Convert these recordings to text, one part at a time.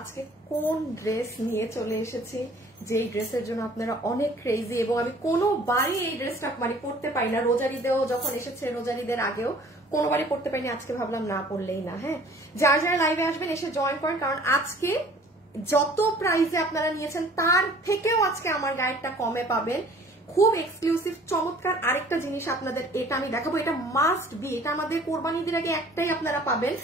আজকে কোন ড্রেস নিয়ে চলে এসেছি, যেই ড্রেসের জন্য আপনারা অনেক ক্রেজি এবং আমি কোনোবারই এই ড্রেসটা মানে পরতে পারি না। রোজার ঈদেও যখন এসেছে, রোজার ঈদের আগেও কোনোবারই পরতে পারিনি। আজকে ভাবলাম না পরলেই না। হ্যাঁ, যারা যারা লাইভে আসবেন এসে জয়েন করেন, কারণ আজকে যত প্রাইসে আপনারা নিয়েছেন তার থেকেও আজকে আমার গাইডটা কমে পাবেন। খুব এক্সক্লুসিভ চমৎকার আরেকটা জিনিস আপনাদের এটা আমি দেখাবো, এটা মাস্ট বি। এটা আমাদের কোরবানি ঈদের আগে একটাই আপনারা পাবেন,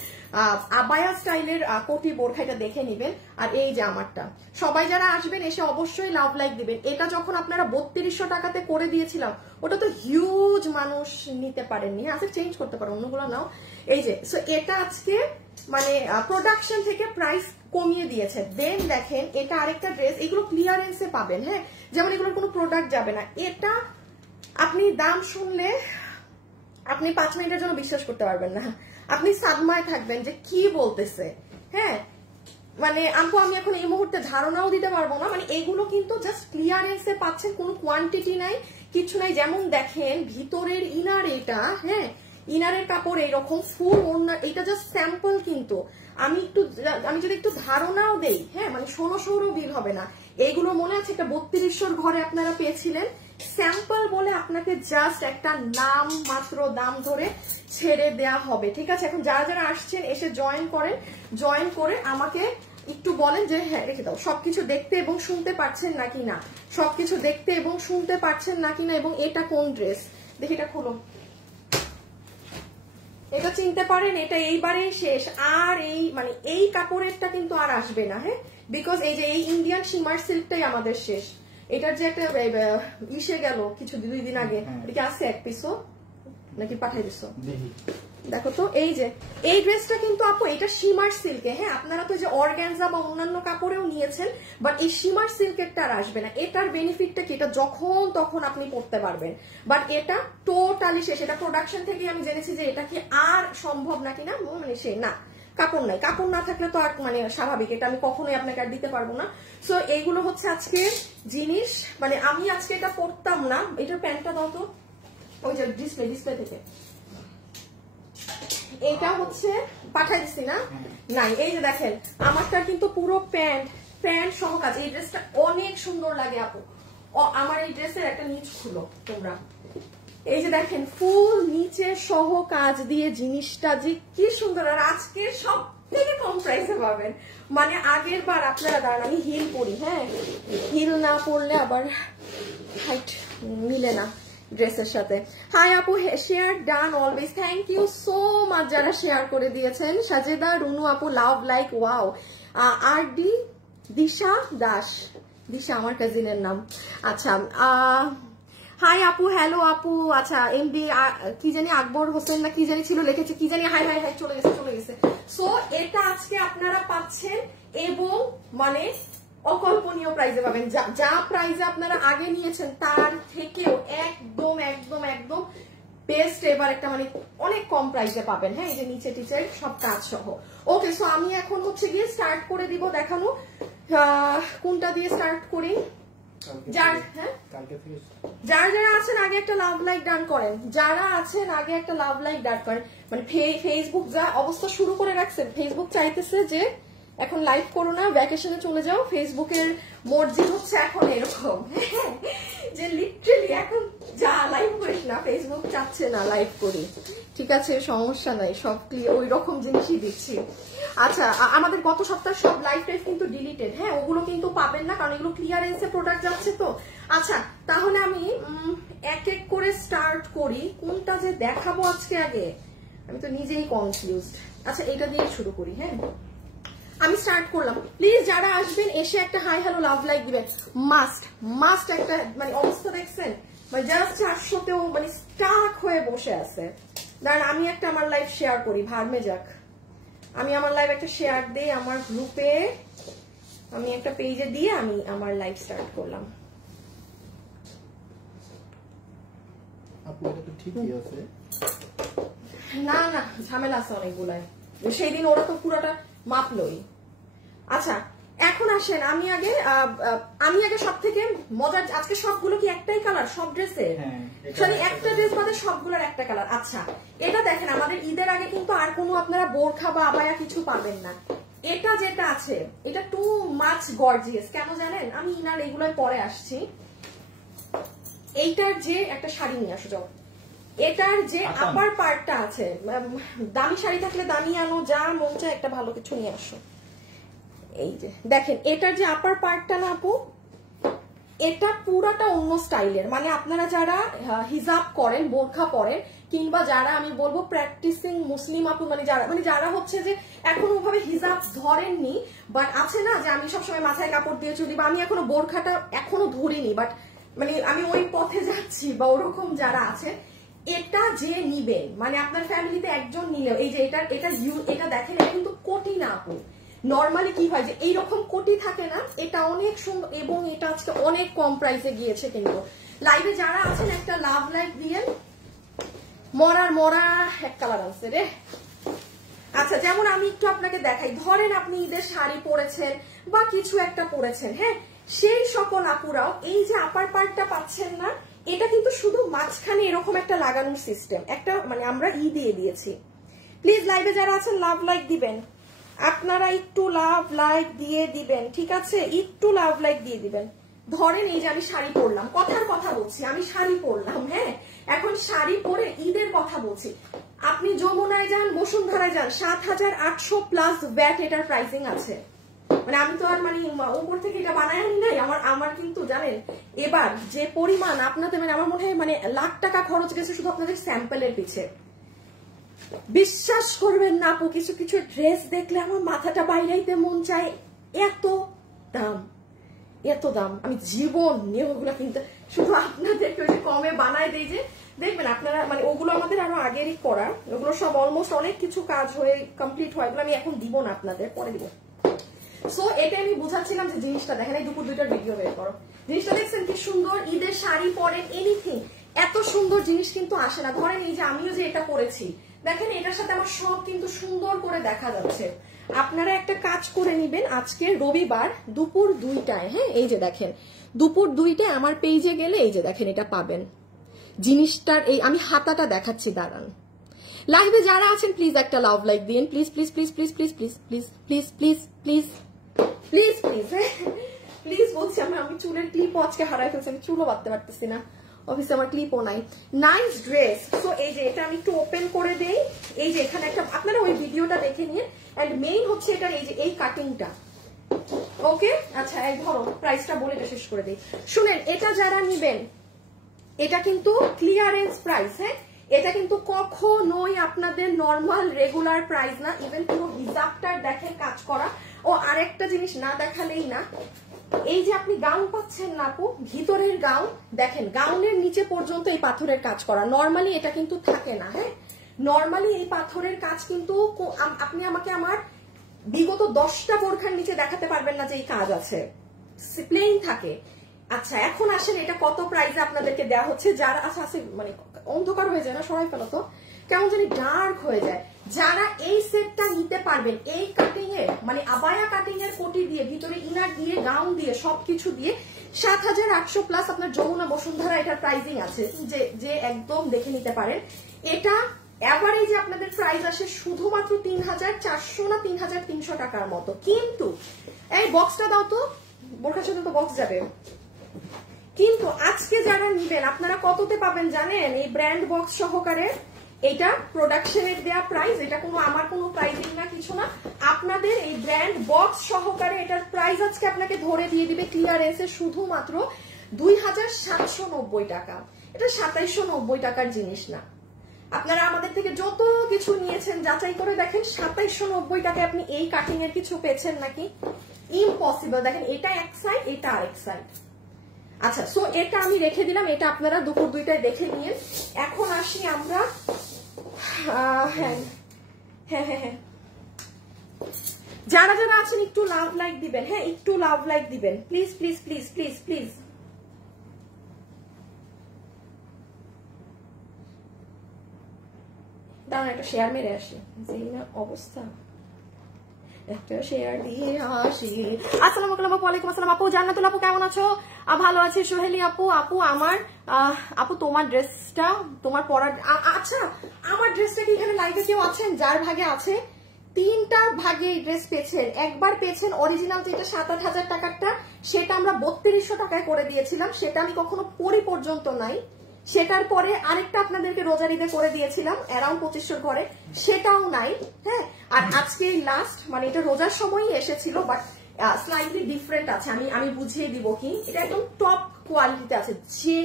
আবায়া স্টাইলের কোটি বোরখা, এটা দেখে নিবেন। আর এই যে আমারটা, সবাই যারা আসবেন এসে অবশ্যই লাভ লাইক দিবেন। এটা যখন আপনারা 3200 টাকাতে করে দিয়েছিলাম, ওটা তো হিউজ মানুষ নিতে পারেননি। হ্যাঁ, আজকে চেঞ্জ করতে পারো, অন্যগুলো নাও। এই যে সো এটা আজকে মানে প্রোডাকশন থেকে প্রাইস কমিয়ে দিয়েছে। দেন দেখেন এটা আরেকটা ড্রেস, এগুলো ক্লিয়ারেন্সে পাবেন। হ্যাঁ, যেমন এগুলোর কোনো প্রোডাক্ট যাবে না। এটা আপনি দাম শুনলে আপনি 5 মিনিটের জন্য বিশ্বাস করতে পারবেন না, আপনি সাদমায় থাকবেন যে কি বলতেছে। হ্যাঁ, মানে আমি এখন এই মুহূর্তে ধারণাও দিতে পারবো না। মানে এগুলো কিন্তু জাস্ট ক্লিয়ারেন্সে পাচ্ছেন, কোনো কোয়ান্টিটি নাই, কিছু নাই। যেমন দেখেন ভিতরের ইনার এটা, হ্যাঁ ইনারের কাপড় এইরকম ফুল ওড়না, এটা জাস্ট স্যাম্পল। কিন্তু আমি যদি একটু ধারণাও দেই, হ্যাঁ মানে 1600 বিল হবে না। এইগুলো মনে আছে একটা 3200 ঘরে আপনারা পেয়েছিলেন, স্যাম্পল বলে আপনাকে জাস্ট একটা নাম মাত্র দাম ধরে ছেড়ে দেয়া হবে। ঠিক আছে, এখন যারা যারা আসছেন এসে জয়েন করেন, জয়েন করে আমাকে একটু বলেন যে হ্যাঁ রেখে দাও, সবকিছু দেখতে এবং শুনতে পাচ্ছেন নাকি না, সবকিছু দেখতে এবং শুনতে পাচ্ছেন নাকি না। এবং এটা কোন ড্রেস দেখি, এটা খুলো, এটা চিনতে পারেন, এটা এইবারেই শেষ। আর এই মানে এই কাপড়েরটা কিন্তু আর আসবে না। হ্যাঁ, বিকজ এই যে এই ইন্ডিয়ান শিমার সিল্কটাই আমাদের শেষ। এটার যে একটা ইসে গেল কিছু 2 দিন আগে, এটা কি আছে 1 পিসও নাকি পাঠাই দিছো? দেখো তো, এই যে এই ড্রেসটা কিন্তু আপু এটা শিমার সিল্কে। হ্যাঁ, আপনারা তো যে অর্গানজা বা অন্যান্য কাপড়েও নিয়েছেন, বাট এই শিমার সিল্কেরটা আর আসবে না। এটার বেনিফিটটা কি, এটা যখন তখন আপনি পরতে পারবেন, বাট এটা টোটালি শেষ। এটা প্রোডাকশন থেকে আমি জেনেছি যে এটা কি আর সম্ভব নাকি না, মানে সে না কাপড় নাই, কাপড় না থাকলে তো আর মানে স্বাভাবিক, এটা আমি কখনোই আপনাকে আর দিতে পারবো না। সো এইগুলো হচ্ছে আজকে জিনিস, মানে আমি আজকে এটা পরতাম না। এটার প্যান্টটা দাও তো, ওই যে ডিসপ্লে থেকে এটা হচ্ছে পাঠাই দিচ্ছি না, নাই। এই যে দেখেন আমারটা কিন্তু পুরো প্যান্ট সহ কাজ। এই ড্রেসটা অনেক সুন্দর লাগে আপু। আমার এই ড্রেসের একটা নিচ খুলো তোমরা, এই যে দেখেন ফুল নিচে সহ কাজ দিয়ে জিনিসটা যে কি সুন্দর। আর আজকে সব থেকে কম প্রাইসে পাবেন। মানে আগের বার আপনারা দাঁড়ান, আমি হিল পরি, হ্যাঁ হিল না পরলে আবার হাইট মিলে না ড্রেসের সাথে। হাই আপু, share done always, thank you so much যারা শেয়ার করে দিয়েছেন। সাজেদা রুনু আপু লাভ লাইক, ওয়াও। আর ডি দিশা দাস, দিশা আমার কাজিনের নাম। আচ্ছা হাই আপু, হ্যালো আপু। আচ্ছা এমডি কি জানি আকবর হোসেন না কি জানি ছিল, লিখেছে কি জানি, হাই হাই হাই চলে গেছে। সো এটা আজকে আপনারা পাচ্ছেন এবং মানে অকল্পনীয় প্রাইজে পাবেন। যা প্রাইজে আপনারা আগে নিয়েছেন তার থেকেও একদম একদম একদম বেস্ট এবার একটা মানে অনেক কম প্রাইসে পাবেন। হ্যাঁ, এই যে নিচে টিচের সব কাজ সহ। ওকে, সো আমি এখন হচ্ছে গিয়ে স্টার্ট করে দিব দেখানো। কোনটা দিয়ে স্টার্ট করি? যারা আছেন আগে একটা লাভ লাইক ডান করেন, যারা আছেন আগে একটা লাভ লাইক ডান করেন। মানে ফেসবুক যা অবস্থা শুরু করে রাখছেন, ফেসবুক চাইতেছে যে এখন লাইভ করো না, ভ্যাকেশনে চলে যাও। ফেসবুকের মর্জি হচ্ছে এখন এরকম যে লিটারালি এখন যা লাইভ করিস না, ফেসবুক চাচ্ছে না লাইভ করি। ঠিক আছে, সমস্যা নাই, সব ওই রকম জিনিসই দিচ্ছি। আচ্ছা, আমাদের গত সপ্তাহের সব লাইভ টাইভ কিন্তু ডিলিটেড। হ্যাঁ, ওগুলো কিন্তু পাবেন না, কারণ এগুলো ক্লিয়ারেন্সে প্রোডাক্ট যাচ্ছে তো। আচ্ছা, তাহলে আমি এক এক করে স্টার্ট করি। কোনটা যে দেখাবো আজকে আগে, আমি তো নিজেই কনফিউজড। আচ্ছা, এটা দিয়ে শুরু করি। হ্যাঁ, আমি স্টার্ট করলাম। প্লিজ যারা আসবেন এসে একটা হাই হ্যালো লাভ লাইক দিবেন, মাস্ট একটা। মানে অবস্থা দেখছেন, মানে জাস্ট 400তেও মানে স্টাক হয়ে বসে আছে। দাঁড়ান আমি একটা আমার লাইভ শেয়ার করি, ভার্মে যাক। আমি আমার লাইভ একটা শেয়ার দিই আমার গ্রুপে, আমি একটা পেজে দিয়ে আমি আমার লাইভ স্টার্ট করলাম। না না ঝামেলা আছে অনেকগুলাই, সেই দিন ওরা তো পুরোটা মাপলই। আচ্ছা, এখন আসেন আমি আগে সব থেকে মজার, আজকে সবগুলো কি একটাই কালার সব ড্রেসের? মানে একটা ড্রেস বাদে সবগুলোর একটা কালার। আচ্ছা, এটা দেখেন আমাদের ঈদের আগে কিন্তু আর কোনো আপনারা বোরখা বা আবায়া কিছু পাবেন না। এটা যেটা আছে এটা টু মাচ গর্জিয়াস, কেন জানেন? আমি ইনার এগুলোয় পরে আসছি। এইটার যে একটা শাড়ি নিয়ে আসো যাও, এটার যে আপার পার্টটা আছে, দামি শাড়ি থাকলে দামি আনো, যা মন চায় একটা ভালো কিছু নিয়ে আসো। এই যে দেখেন এটার যে আপার পার্টটা না আপু, এটা পুরাটা অন্য স্টাইলের। মানে আপনারা যারা হিজাব করেন, বোরখা পরেন, কিংবা যারা আমি বলবো প্র্যাকটিসিং মুসলিম আপু, মানে যারা হচ্ছে যে এখন ওভাবে হিজাব ধরেননি, বাট আছে না যে আমি সবসময় মাথায় কাপড় দিয়ে চলি, বা আমি এখনো বোরখাটা এখনো ধরিনি, বাট মানে আমি ওই পথে যাচ্ছি, বা ওরকম যারা আছে, এটা যে নিবেন, মানে আপনার ফ্যামিলিতে একজন নিলেও এই যে এটা দেখেন, এটা কিন্তু কোটি না আপু। নর্মালি কি হয় যে এইরকম কোটি থাকে না, এটা অনেক সুন্দর, এবং এটা আজকে অনেক কম প্রাইসে গিয়েছে। কিন্তু লাইভে যারা আছেন একটা লাভ লাইক দিয়েন। মরা এক কালার আছে রে। আচ্ছা, যেমন আমি একটু আপনাকে দেখাই, ধরেন আপনি ঈদের শাড়ি পরেছেন বা কিছু একটা পরেছেন, হ্যাঁ, সেই সকল আপুরাও এই যে আপার পার্টটা পাচ্ছেন না, এটা কিন্তু শুধু মাঝখানে এরকম একটা লাগানোর সিস্টেম, একটা মানে আমরা দিয়ে দিয়েছি। প্লিজ লাইভে যারা আছেন লাভ লাইক দিবেন, আপনারা একটু লাভ লাইক দিয়ে দিবেন, ঠিক আছে? একটু লাভ লাইক দিয়ে দিবেন। ধরেন এই যে আমি শাড়ি পরলাম, কথার কথা বলছি, আমি শাড়ি পরলাম, হ্যাঁ, এখন শাড়ি পরে ঈদের কথা বলছি, আপনি যমুনায় যান, বসুন্ধরায় যান, 7,800 প্লাস ভ্যাট এটার প্রাইসিং আছে। মানে আমি তো আর মানে উপর থেকে এটা বানায় আনি নাই, আমার কিন্তু জানেন এবার যে পরিমাণ আপনাদের, মানে আমার মনে হয় মানে লাখ টাকা খরচ গেছে শুধু আপনাদের স্যাম্পলের পিছে। বিশ্বাস করবেন না আপু, কিছু কিছু ড্রেস দেখলে আমার মাথাটা বাইরাইতে মন চায়, এত দাম, এত দাম। আমি জীবন নিয়ে ওগুলো কিনতে, শুধু আপনাদেরকে ওই যে কমে বানায় দেই যে দেখবেন আপনারা, মানে ওগুলো আমাদের আরো আগেরই করা, ওগুলো সব অলমোস্ট অনেক কিছু কাজ হয়ে কমপ্লিট হয়, ওগুলো আমি এখন দিব না আপনাদের, পরে দিব। সো এটা আমি বুঝাচ্ছিলাম যে জিনিসটা দেখেন, এই দুপুর 2টার ভিডিও বের করো, জিনিসটা দেখছেন কি সুন্দর, ঈদের শাড়ি পরেন, এনিথিং, এত সুন্দর জিনিস কিন্তু আসে না। ধরেন এই যে আমিও যে এটা পরেছি, দেখেন এটার সাথে আমার সব কিন্তু সুন্দর করে দেখা যাচ্ছে। আপনারা একটা কাজ করে নিবেন, আজকে রবিবার দুপুর 2টায়, হ্যাঁ, এই যে দেখেন দুপুর 2টায় আমার পেজে গেলে এই যে দেখেন এটা পাবেন। জিনিসটার এই আমি হাতাটা দেখাচ্ছি, দাঁড়ান। লাইভে যারা আছেন প্লিজ একটা লাভ লাইক দিন, please please please please please please please please please please please please please বলছি। আমি চুলের ক্লিপও আজকে হারাই ফেলছি, আমি চুলও বাঁধতে পারতেছি না, অফিসে আমার ক্লিপও নাই। Nice dress. সো এই যে এটা আমি একটু ওপেন করে দেই, এই যে এখানে একটা, আপনারা ওই ভিডিওটা দেখে নিন। এন্ড মেইন হচ্ছে এটা এই যে এই কাটিংটা, ওকে? আচ্ছা, এক ধরো প্রাইসটা বলে এটা শেষ করে দিই। শুনেন, এটা যারা নিবেন, এটা কিন্তু ক্লিয়ারেন্স প্রাইস, হ্যাঁ, এটা কিন্তু কখনোই আপনাদের নর্মাল রেগুলার প্রাইস না। ইভেন পুরো হিজাবটার দেখেন কাজ করা। ও আরেকটা জিনিস না দেখালেই না, এই যে আপনি গাউন পাচ্ছেন না আপু, ভিতরের গাউন দেখেন, গাউনের নিচে পর্যন্ত এই পাথরের কাজ করা। নর্মালি এটা কিন্তু থাকে না, হ্যাঁ, নর্মালি এই পাথরের কাজ কিন্তু আপনি আমাকে আমার বিগত 10টা বোরখার নিচে দেখাতে পারবেন না যে এই কাজ আছে, প্লেন থাকে। আচ্ছা, এখন আসেন এটা কত প্রাইসে আপনাদেরকে দেওয়া হচ্ছে। যারা আছে মানে অন্ধকার হয়ে যায় না, সবাই ফেলো তো, কেমন জানি ডার্ক হয়ে যায়। যারা এই সেটটা নিতে পারবেন, এই কাটিং এর মানে আবায়া কাটিং এর কোটি দিয়ে, ভিতরে ইনার দিয়ে, গাউন দিয়ে, সবকিছু দিয়ে 7,800 প্লাস আপনার যমুনা বসুন্ধরা এটার প্রাইসিং আছে, যে একদম দেখে নিতে পারেন। এটা এভারেজে আপনাদের প্রাইস আসে শুধুমাত্র 3,400 না 3,300 টাকার মতো। কিন্তু এই বক্সটা দাও তো, বোরখার সাথে তো বক্স যাবে। কিন্তু আজকে যারা নিবেন আপনারা কততে পাবেন জানেন? এই ব্র্যান্ড বক্স সহকারে, এটা প্রোডাকশনের দেয়া প্রাইস, এটা কোনো আমার কোনো প্রাইসিং না, কিছু না, আপনাদের এই ব্র্যান্ড বক্স সহকারে এটার প্রাইস আজকে আপনাকে ধরে দিয়ে দিবে ক্লিয়ারেন্সে শুধুমাত্র 2,790 টাকা। এটা 2,790 টাকার জিনিস না। আপনারা আমাদের থেকে যত কিছু নিয়েছেন যাচাই করে দেখেন, 2,790 টাকায় আপনি এই কাটিং এর কিছু পেয়েছেন নাকি? ইম্পসিবল। দেখেন এটা এক সাইড, এটা আরেক সাইড। আচ্ছা, সো এটা আমি রেখে দিলাম, এটা আপনারা দুপুর 2টায় দেখে নিন। এখন আসি আমরা, হ্যাঁ হ্যাঁ হ্যাঁ হ্যাঁ, যারা যারা আছেন একটু লাভ লাইক দিবেন, হ্যাঁ, একটু লাভ লাইক দিবেন please please please please please. দাঁড়ান একটা শেয়ার মেরে আসি, যেই না অবস্থা, একটা শেয়ার দিয়ে আসি। আসসালামু আলাইকুম আপু। ওয়ালাইকুম আসসালাম আপু। জান্নাতুল আপু কেমন আছো? ভালো আছি। সোহেলি আপু, আপু আমার আপু তোমার ড্রেসটা, তোমার পরার, আচ্ছা আমার ড্রেসটা কি এখানে লাইভে কেউ আছেন যার ভাগে আছে? তিনটা ভাগে এই ড্রেস পেয়েছেন। একবার পেয়েছেন অরিজিনাল যেটা 7-8 টাকারটা, সেটা আমরা 3200 টাকায় করে দিয়েছিলাম, সেটা আমি কখনো পরি পর্যন্ত নাই। সেটার পরে আরেকটা আপনাদেরকে রোজারিদে করে দিয়েছিলাম অ্যারাউন্ড 2500 ঘরে, সেটাও নাই। হ্যাঁ, আর আজকে লাস্ট মানে এটা রোজার সময়ই এসেছিল, বাট স্লাইটলি ডিফারেন্ট আছে। আমি বুঝিয়ে দিব কি, এটা একদম টপ কোয়ালিটিতে আছে, যে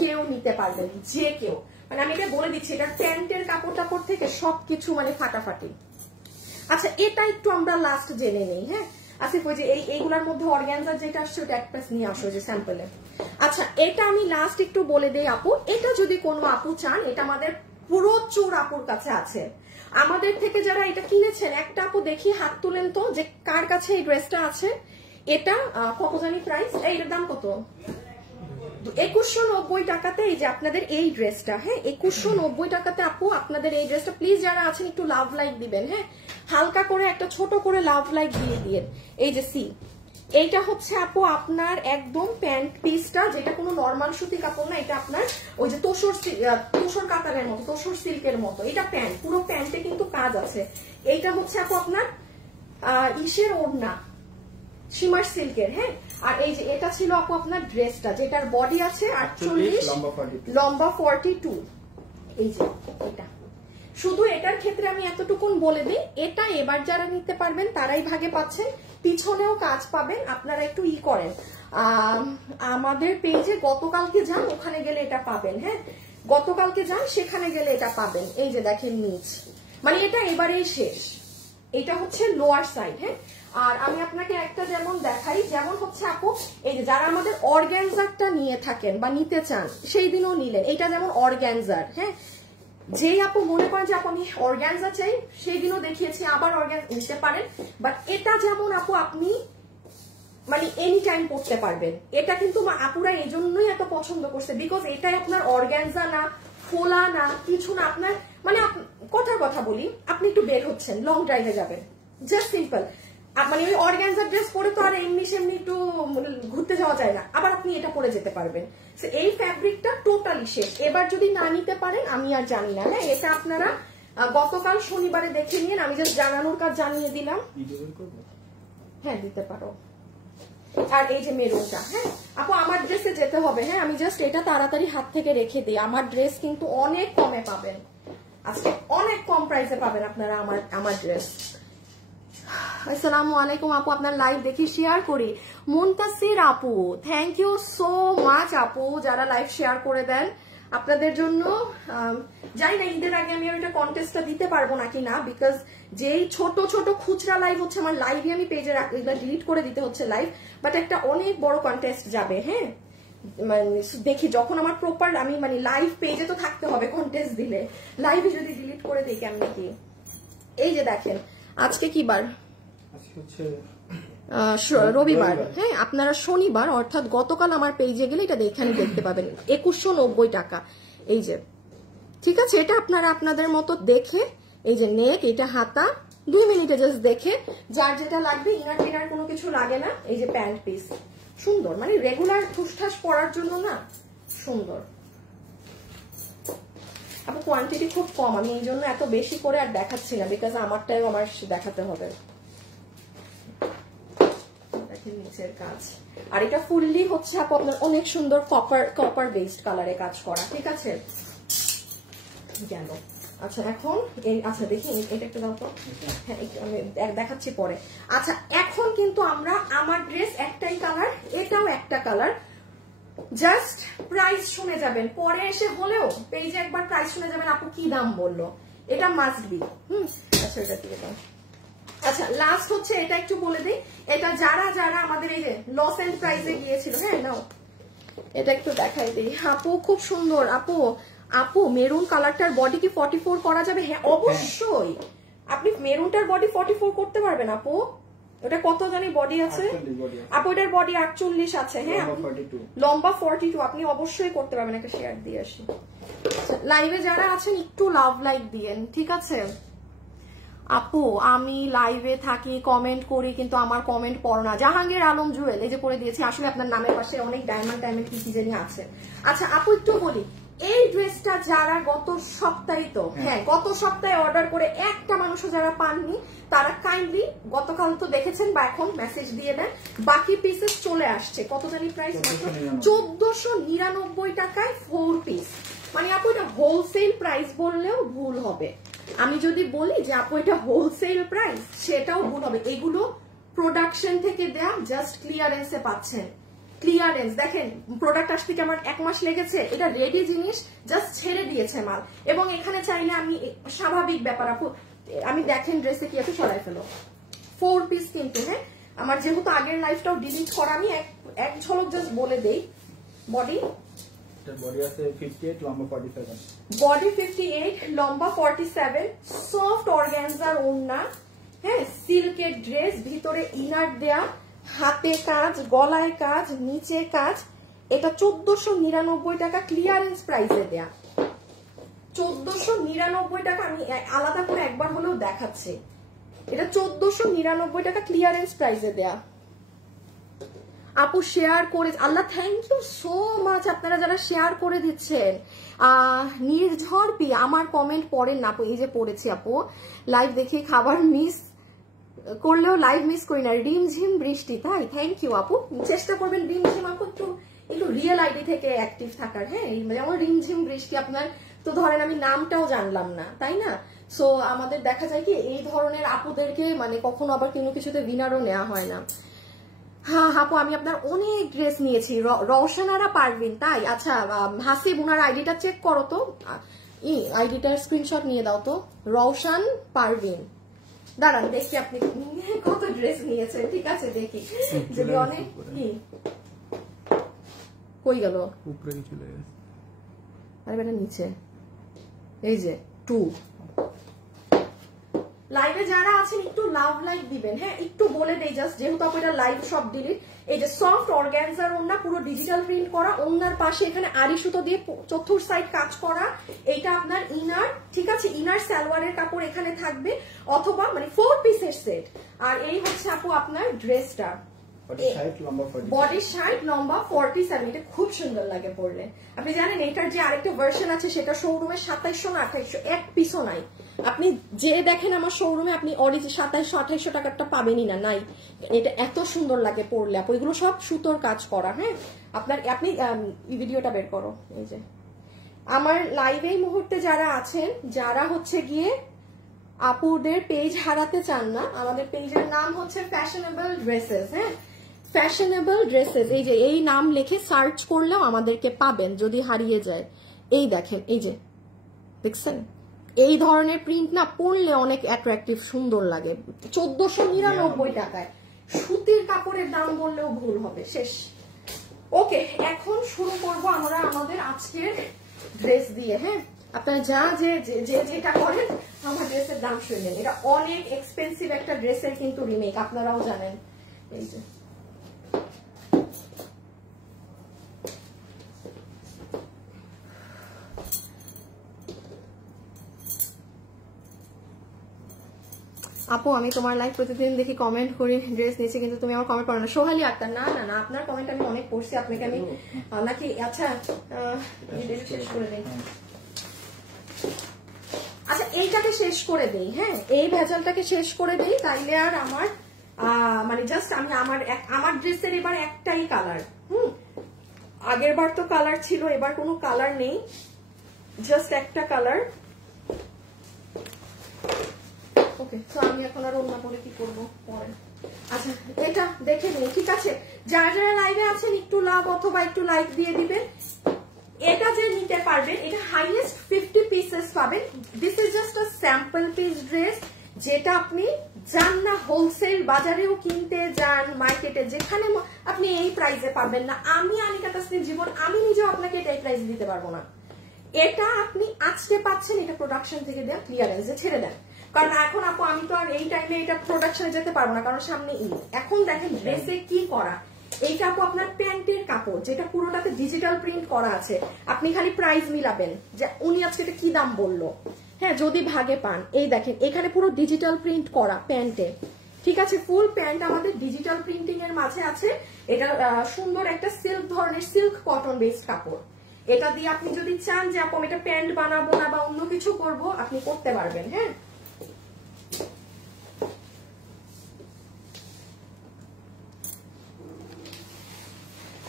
কেউ নিতে পারবেন, যে কেউ। মানে আমি এটা বলে দিচ্ছি, এটা প্যান্টের কাপড় টাপড় থেকে সবকিছু মানে ফাটাফাটি। আচ্ছা, এটা একটু আমরা লাস্ট জেনে নেই। হ্যাঁ আসিফ, ওই যে এইগুলোর মধ্যে অর্গানজার যেটা আসছে ওটা এক পিস নিয়ে আসো যে স্যাম্পলে। আচ্ছা, এটা আমি লাস্ট একটু বলে দেই আপু, এটা যদি কোনো আপু চান, এটা আমাদের প্রচুর আপুর কাছে আছে। আমাদের থেকে যারা এটা কিনেছেন, একটা আপু দেখি হাত তুলেন তো যে কার কাছে এই ড্রেসটা আছে। এটা কত জানি প্রাইস, এইটার দাম কত? 2190 টাকাতে এই যে আপনাদের এই ড্রেসটা। হ্যাঁ, 2190 টাকাতে আপু আপনাদের এই ড্রেসটা। প্লিজ যারা আছেন একটু লাভ লাইক দিবেন। হ্যাঁ, হালকা করে একটা ছোট করে লাভ লাইক দিয়ে দিয়ে। এই যে সি, এইটা হচ্ছে আপু আপনার একদম প্যান্ট পিসটা, যেটা কোনো নর্মাল সুতি কাপড় না, এটা আপনার ওই যে তোষর কাতারের মতো, তোষর সিল্কের মতো। এটা প্যান্ট, পুরো প্যান্টে কিন্তু কাজ আছে। এইটা হচ্ছে আপু আপনার ইসের ওড়না, শিমার সিল্কের। হ্যাঁ, আর এই যে এটা ছিল আপু আপনার ড্রেসটা, যেটার বডি আছে 48, লম্বা 42। এই যে এটা, শুধু এটার ক্ষেত্রে আমি এতটুকুন বলে দিই, এটা এবার যারা নিতে পারবেন তারাই ভাগে পাচ্ছেন, পিছনেও কাজ পাবেন। আপনারা একটু করেন, আমাদের পেজে গতকালকে যান, ওখানে গেলে এটা পাবেন। হ্যাঁ, গতকালকে যান, সেখানে গেলে এটা পাবেন। এই যে দেখেন নিচ, মানে এটা এবারেই শেষ। এটা হচ্ছে লোয়ার সাইড। হ্যাঁ, আর আমি আপনাকে একটা যেমন দেখাই, যেমন হচ্ছে আপু এই যে যারা আমাদের অর্গানজারটা নিয়ে থাকেন বা নিতে চান, সেই দিনও নিলেন। এটা যেমন অর্গানজার। হ্যাঁ, যেই আপু মনে করেন যে আপু আমি অর্গানজা চাই, সেই দিনও দেখিয়েছি, আবার অর্গানজা নিতে পারেন। বাট এটা যেমন আপু আপনি মানে এনি টাইম পড়তে পারবেন। এটা কিন্তু আপুরা এই জন্যই এত পছন্দ করছে, বিকজ এটাই আপনার অর্গানজা না, ফোলা না, কিছু না। আপনার মানে কথার কথা বলি, আপনি একটু বের হচ্ছেন, লং ড্রাইভে যাবেন, জাস্ট সিম্পল, মানে ওই অর্গানজার ড্রেস পরে তো আর এমনি সেমনি একটু ঘুরতে যাওয়া যায় না, আবার আপনি এটা পরে যেতে পারবেন। এই ফ্যাব্রিকটা টোটালি শেষ। এবার যদি না নিতে পারেন আমি আর জানি না। হ্যাঁ, এটা আপনারা গতকাল শনিবারে দেখে নিন, আমি জাস্ট জানানোর কাজ জানিয়ে দিলাম। হ্যাঁ, দিতে পারো। আর এই যে মেরুনটা, হ্যাঁ আপু আমার ড্রেসে যেতে হবে। হ্যাঁ, আমি জাস্ট এটা তাড়াতাড়ি হাত থেকে রেখে দিই। আমার ড্রেস কিন্তু অনেক কমে পাবেন, আজকে অনেক কম প্রাইসে পাবেন আপনারা আমার ড্রেস। আসসালামু আলাইকুম আপু, আপনার লাইভ দেখি শেয়ার করি। মুনতাসির আপু, থ্যাংক ইউ সো মাচ আপু, যারা লাইভ শেয়ার করে দেন আপনাদের জন্য। জানি না ঈদের আগে আমি ওইটা কন্টেস্টটা দিতে পারবো নাকি না, বিকজ যেই ছোট ছোট খুচরা লাইভ হচ্ছে আমার লাইভে আমি পেজে ডিলিট করে দিতে হচ্ছে লাইভ, বাট একটা অনেক বড় কন্টেস্ট যাবে। হ্যাঁ, মানে দেখি যখন আমার প্রপার আমি মানে লাইভ পেজে তো থাকতে হবে কন্টেস্ট দিলে, লাইভে যদি ডিলিট করে দিই কেমন কি। এই যে দেখেন আজকে কি বার, রবিবার। হ্যাঁ, আপনারা শনিবার অর্থাৎ গতকাল আমার পেজে গেলে এটা এখানে দেখতে পাবেন 2190 টাকা। এই যে ঠিক আছে, এটা আপনারা আপনাদের মতো দেখে, এই যে নেক, এটা হাতা, 2 মিনিটে জাস্ট দেখে যার যেটা লাগবে, ইনার টিনার কোনো কিছু লাগে না। এই যে প্যান্ট পিস সুন্দর, মানে রেগুলার ঠুসঠাস পরার জন্য না সুন্দর। আপনার কোয়ান্টিটি খুব কম, আমি এই জন্য এত বেশি করে আর দেখাচ্ছি না, বিকজ আমারটাও আমার দেখাতে হবে। দেখেন নিচের কাজ, আর এটা ফুললি হচ্ছে আপনার অনেক সুন্দর কপার বেসড কালারে কাজ করা। ঠিক আছে, গেল। আচ্ছা এখন আচ্ছা দেখি এটা একটু দাও তো। হ্যাঁ, আমি দেখাচ্ছি পরে। আচ্ছা, এখন কিন্তু আমরা আমার ড্রেস একটাই কালার, এটাও একটা কালার, জাস্ট প্রাইস শুনে যাবেন, পরে এসে হলেও পেজে একবার প্রাইস শুনে যাবেন আপু কি দাম বললো, এটা মাস্ট বি। আচ্ছা এটা দিয়ে দাও। আচ্ছা, লাস্ট হচ্ছে এটা একটু বলে দিই, এটা যারা যারা আমাদের এই যে লস এন্ড প্রাইসে গিয়েছিল। হ্যাঁ নাও, এটা একটু দেখাই দিই। আপু খুব সুন্দর আপু। আপু মেরুন কালারটার বডি কি 44 করা যাবে? হ্যাঁ অবশ্যই, আপনি মেরুনটার বডি 44 করতে পারবেন আপু। ওটা কত জানি বডি আছে আপু, এটার বডি 48 আছে। হ্যাঁ, লম্বা 42, আপনি অবশ্যই করতে পারবেন। একটা শেয়ার দিয়ে আসি। লাইভে যারা আছেন একটু লাভ লাইক দিয়েন, ঠিক আছে আপু? আমি লাইভে থাকি, কমেন্ট করি, কিন্তু আমার কমেন্ট পড়ো না। জাহাঙ্গীর আলম জুয়েল, এই যে পড়ে দিয়েছি, আসলে আপনার নামের পাশে অনেক ডায়মন্ড কি জানি আছে। আচ্ছা আপু একটু বলি, এই ড্রেসটা যারা গত সপ্তাহে গত সপ্তাহে অর্ডার করে একটা মানুষও যারা পাননি তারা কাইন্ডলি গতকাল তো দেখেছেন বা এখন মেসেজ দিয়ে দেন, বাকি পিসেস চলে আসছে। কত জানি প্রাইস? 1499 টাকায় 4 পিস। মানে আপু এটা হোলসেল প্রাইস বললেও ভুল হবে। আমি যদি বলি যে আপু এটা হোলসেল প্রাইস সেটাও ভুল হবে। এগুলো প্রোডাকশন থেকে দেয়া, জাস্ট ক্লিয়ারেন্সে পাচ্ছেন। ক্লিয়ারেন্স দেখেন, প্রোডাক্ট আসতে কি আমার 1 মাস লেগেছে? এটা রেডি জিনিস, জাস্ট ছেড়ে দিয়েছে মাল। এবং এখানে চাইলে আমি স্বাভাবিক ব্যাপার আপু, আমি দেখেন ড্রেসে কি আছে সরাই ফেলো। 4 পিস কিন্তু। হ্যাঁ, আমার যেহেতু আগের লাইফটাও ডিলিট করা, আমি এক ঝলক জাস্ট বলে দেই। বডি আছে 58, লম্বা 47। বডি 58, লম্বা 47, সফট অর্গানজার ওড়না। হ্যাঁ, সিল্কের ড্রেস, ভিতরে ইনার দেয়া, হাতে কাজ, গলায় কাজ, নিচে কাজ। এটা 1499 টাকা ক্লিয়ারেন্স প্রাইসে দেয়া। 1499 টাকা। আমি আলাদা করে একবার হলেও দেখাচ্ছি। এটা 1499 টাকা ক্লিয়ারেন্স প্রাইসে দেয়া। আপু শেয়ার করে, আল্লাহ থ্যাংক ইউ সো মাচ আপনারা যারা শেয়ার করে দিচ্ছেন। নির্ঝর পি আমার কমেন্ট পড়েন না আপু, এই যে পড়েছি আপু। লাইভ দেখে খাবার মিস করলেও লাইভ মিস করি না। রিমঝিম বৃষ্টি, তাই? থ্যাংক ইউ আপু। চেষ্টা করবেন রিমঝিম আপু একটু রিয়েল আইডি থেকে অ্যাক্টিভ থাকার। হ্যাঁ, যেমন রিমঝিম বৃষ্টি আপনার তো ধরেন আমি নামটাও জানলাম না, তাই না? সো আমাদের দেখা যায় কি এই ধরনের আপুদেরকে মানে কখনো আবার কোনো কিছুতে উইনারও নেওয়া হয় না। হ্যাঁ আপু, আমি আপনার অনেক ড্রেস নিয়েছি। রওশনারা পারভিন, তাই? আচ্ছা হাসিব, উনার আইডিটা চেক করো তো, আইডিটার স্ক্রিনশট নিয়ে দাও তো। রওশন পারভিন, দাঁড়ান দেখি আপনি কত ড্রেস নিয়েছেন। ঠিক আছে দেখি, যদি অনেক কি কই গেল উপরে চলে গেছে। আরে বেটা নিচে, এই যে 2। লাইভে যারা আছেন একটু লাভ লাইক দিবেন। হ্যাঁ, একটু বলে দেই জাস্ট, যেহেতু আপনারা লাইভ সব ডিলিট। এই যে সফট অর্গানজার ওড়না, পুরো ডিজিটাল প্রিন্ট করা, ওড়নার পাশে এখানে আড়ি সুতো দিয়ে চতুর্থ সাইড কাজ করা। এইটা আপনার ইনার, ঠিক আছে? ইনার সালোয়ারের কাপড় এখানে থাকবে, অথবা মানে 4 পিসের সেট। আর এই হচ্ছে আপু আপনার ড্রেসটা। বডি 60, লম্বা 47। এটা খুব সুন্দর লাগে পরলে। আপনি জানেন এটার যে আরেকটা ভার্সন আছে সেটা শোরুমে 2700 না 2800, এক পিসও নাই। আপনি যে দেখেন আমার শোরুমে, আপনি অরিজিনাল 2700-2800 টাকারটা পাবেনই না, নাই। এটা এত সুন্দর লাগে পরলে আপু। এগুলো সব সুতোর কাজ করা। হ্যাঁ, আপনি ভিডিওটা বের করো। এই যে আমার লাইভে এই মুহূর্তে যারা আছেন, যারা হচ্ছে গিয়ে আপুদের পেজ হারাতে চান না, আমাদের পেজের নাম হচ্ছে ফ্যাশনেবল ড্রেসেস। হ্যাঁ, ফ্যাশনেবল ড্রেসেস, এই যে এই নাম লিখে সার্চ করলেও আমাদেরকে পাবেন যদি হারিয়ে যায়। এই দেখেন, এই যে দেখছেন, এই ধরনের প্রিন্ট না পরলে অনেক অ্যাট্রাকটিভ, সুন্দর লাগে। 1499 টাকায়। সুতির কাপড়ের দাম বললেও ভুল হবে। শেষ। ওকে, এখন শুরু করব আমরা আমাদের আজকের ড্রেস দিয়ে। হ্যাঁ, আপনারা যা যেটা করেন আমার ড্রেসের দাম শুনলেন। এটা অনেক এক্সপেন্সিভ একটা ড্রেসের কিন্তু রিমেক, আপনারাও জানেন। এই যে আপু, আমি তোমার লাইভ প্রতিদিন দেখি, কমেন্ট করি, ড্রেস নিয়েছি, কিন্তু তুমি আমার কমেন্ট করো না। সোহালি আক্তার, না না না, আপনার কমেন্ট আমি অনেক পড়ছি, আপনাকে আমি নাকি। আচ্ছা শেষ করে দিই। আচ্ছা এইটাকে শেষ করে দেই। হ্যাঁ, এই ভেজালটাকে শেষ করে দেই, তাইলে আর আমার মানে জাস্ট আমি আমার ড্রেসের এবার একটাই কালার। আগের বার তো কালার ছিল, এবার কোনো কালার নেই, জাস্ট একটা কালার। ওকে, তো আমি এখন আর অন্য পরে কি করবো পরে। আচ্ছা এটা দেখে নিই, ঠিক আছে? যারা যারা লাইভে আছেন একটু লাভ অথবা একটু লাইক দিয়ে দিবেন। এটা যে নিতে পারবেন, এটা হাইয়েস্ট 50 পিসেস পাবেন। This is just a sample piece dress, যেটা আপনি যান না হোলসেল বাজারেও কিনতে যান, মার্কেটে, যেখানে আপনি এই প্রাইসে পাবেন না। আমি আনিকা তাসনিম জীবন, আমি নিজেও আপনাকে এটা এই প্রাইস দিতে পারবো না। এটা আপনি আজকে পাচ্ছেন, এটা প্রোডাকশন থেকে দেওয়া ক্লিয়ারেন্সে ছেড়ে দেন। কারণ এখন আপু আমি তো আর এই টাইমে এটা প্রোডাকশনে যেতে পারবো না, কারণ সামনে ঈদ। এখন দেখেন ড্রেসে কি করা। এইটা আপু আপনার প্যান্টের কাপড়, যেটা পুরোটাতে ডিজিটাল প্রিন্ট করা আছে। আপনি খালি প্রাইস মিলাবেন যে উনি আজকে এটা কি দাম বললো। হ্যাঁ, যদি ভাগে পান, এই দেখেন এখানে পুরো ডিজিটাল প্রিন্ট করা প্যান্টে, ঠিক আছে? ফুল প্যান্ট আমাদের ডিজিটাল প্রিন্টিং এর মাঝে আছে। এটা সুন্দর একটা সিল্ক ধরনের, সিল্ক কটন বেসড কাপড়। এটা দিয়ে আপনি যদি চান যে আপু এটা প্যান্ট বানাবো না বা অন্য কিছু করব, আপনি করতে পারবেন। হ্যাঁ,